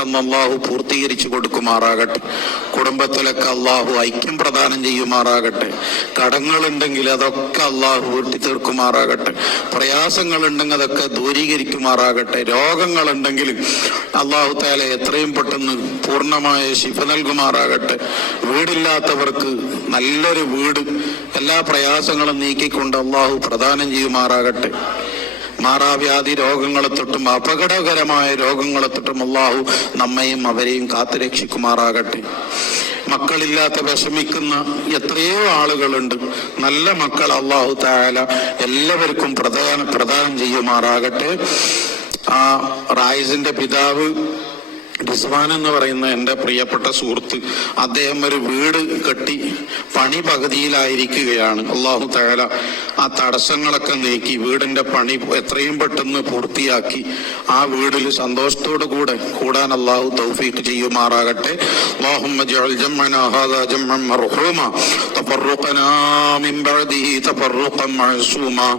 പെട്ടെന്ന് അള്ളാഹു പൂർത്തീകരിച്ചു കൊടുക്കുമാറാകട്ടെ. കുടുംബത്തിലൊക്കെ അള്ളാഹു ഐക്യം പ്രദാനം ചെയ്യുമാറാകട്ടെ. കടങ്ങളുണ്ടെങ്കിൽ അതൊക്കെ അള്ളാഹു വീട്ടി തീർക്കുമാറാകട്ടെ. പ്രയാസങ്ങളുണ്ടെങ്കിൽ അതൊക്കെ ദൂരീകരിക്കുമാറാകട്ടെ. രോഗങ്ങളുണ്ടെങ്കിൽ അള്ളാഹു തആല എത്രയും പെട്ടെന്ന് പൂർണ്ണമായ ശിഫ നൽകുമാറാകട്ടെ. വീടില്ലാത്തവർക്ക് നല്ലൊരു വീട് എല്ലാ പ്രയാസങ്ങളും നീക്കിക്കൊണ്ട് അള്ളാഹു പ്രദാനം ചെയ്യുമാറാകട്ടെ. മാറാവ്യാധി രോഗങ്ങളെ തൊട്ടും അപകടകരമായ രോഗങ്ങളെ തൊട്ടും അള്ളാഹു നമ്മയും അവരെയും കാത്തുരക്ഷിക്കുമാറാകട്ടെ. മക്കളില്ലാത്ത വിഷമിക്കുന്ന എത്രയോ ആളുകളുണ്ട്. നല്ല മക്കൾ അള്ളാഹു തആല എല്ലാവർക്കും പ്രദാനം ചെയ്യുമാറാകട്ടെ. ആ റായിസിന്റെ പിതാവ് റിസ്വാൻ എന്ന് പറയുന്ന എൻ്റെ പ്രിയപ്പെട്ട സുഹൃത്ത്, അദ്ദേഹം ഒരു വീട് കെട്ടി പണി പകുതിയിലായിരിക്കുകയാണ്. അല്ലാഹു തആല ആ തടസ്സങ്ങളൊക്കെ നീക്കി വീടിന്റെ പണി എത്രയും പെട്ടെന്ന് പൂർത്തിയാക്കി ആ വീടിൽ സന്തോഷത്തോടു കൂടെ കൂടാൻ അല്ലാഹു തൗഫീഖ് ചെയ്യുമാറാകട്ടെ. അല്ലാഹുമ്മ ജഅൽ ജംഅനാ ഹാദാ ജംഅൻ മർഹൂമാ തഫറഖനാ മിൻ ബഅദിഹി തഫറഖൻ മഅസൂമാ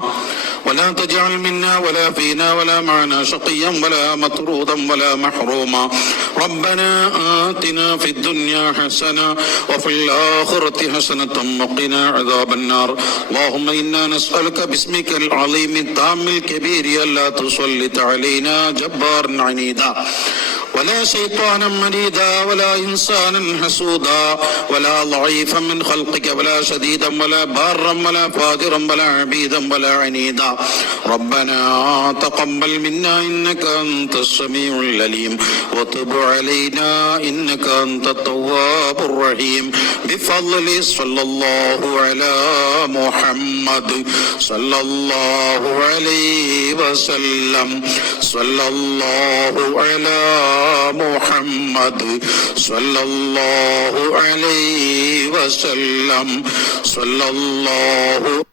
ولا تجعل منا ولا فينا ولا معنا شقيا ولا مطرودا ولا محروما ربنا آتنا في الدنيا حسنة وفي الآخرة حسنة وقنا عذاب النار اللهم إنا نسألك باسمك العظيم التام الكبير ألا تسلط علينا جبارا عنيدا ولا شيطانا مريدا ولا إنسانا حسودا ولا ضعيفا من خلقك ولا شديدا ولا بارا ولا فاجرا ولا عبيدا ولا عنيدا ربنا تقبل منا إنك أنت السميع العليم وتب علينا إنك أنت التواب الرحيم بفضل صلى الله على محمد صلى الله عليه وسلم صلى الله على محمد صلى الله عليه وسلم صلى الله